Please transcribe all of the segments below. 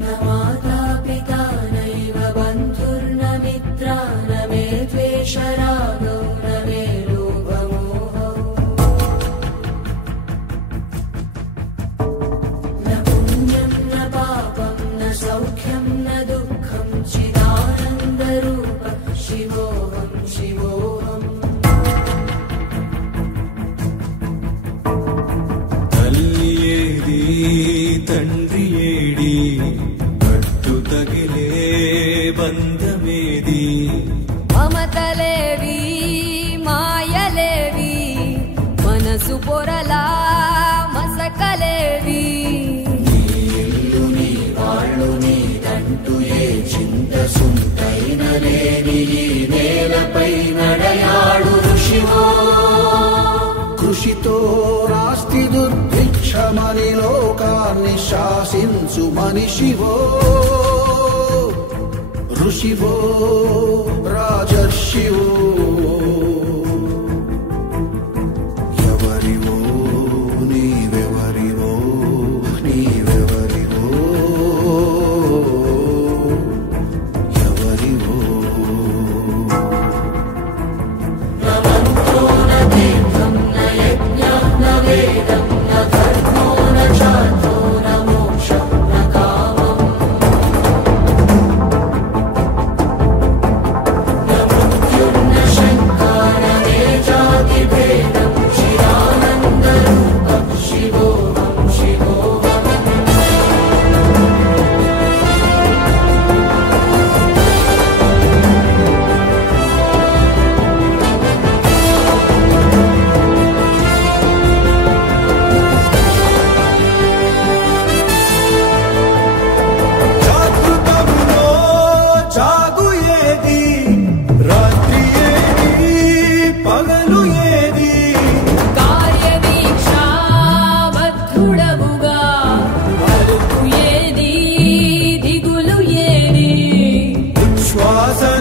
न माता पिता नैव बन्धुर्न मित्रा न मे द्वेषरागौ न मे लोभमोहौ न पुण्यं न पापं न सौख्यं न दुःखं चिदानन्दरूप शिवोऽहं शिवोऽहम् తండ్రి ఏడి పట్టు తగిలే బంధమేది మమతలేవి మాయలేవి మనసు పొరలా మసకలేవి నీ ఇల్లు నీ వాళ్ళు నీదంటూ ఏ చింత సుంటైన లేని ఈ నేలపై నడయాడు ఋషివో కృషితో రాస్తి దుర్భిక్షమని లోకాన్ని శాసించు మనిషివో ఋషివో రాజర్షివో ఎవరివో నీవెవరివో నీవెవరివో ఎవరివో वेदं न धर्मो न चार्थो न मोक्षं न कामम् न मृत्युर्न शङ्का न मे जातिभेदं चिदानन्दरूपं शिवोऽहं शिवोऽहम्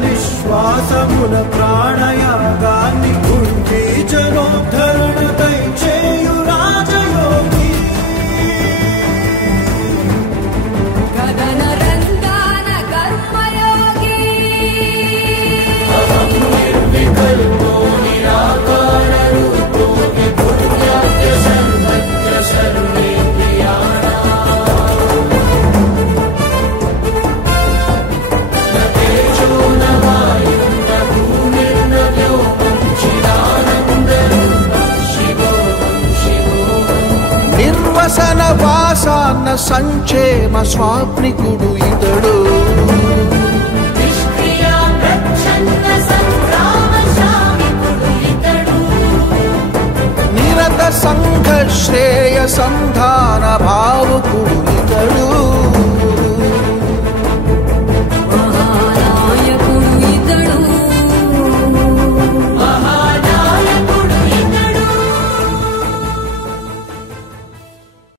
నిశ్వాసముల ప్రాణయాగాన్ని కుంటి జనోద్ధరణకై చేయు రాజయోగి గగన రంగాన కర్మయోగి अहं निर्विकल्पो निराकार रूपो विभुर्व्याप्य सर्वत्र सर्वेन्द्रियाणाम् न तेजो न वायुः न भूमिर्न व्योमं चिदानन्दरूपं शिवोऽहं शिवोऽहम् నిర్వసన వాసాన్న సంక్షేమ స్వాప్నికుడు ఇతడు నిష్క్రియాం రక్షన్న సంగ్రామశామికుడు ఇతడు నిరత సంఘ శ్రేయ సంధాన భావుకుడు ఇతడు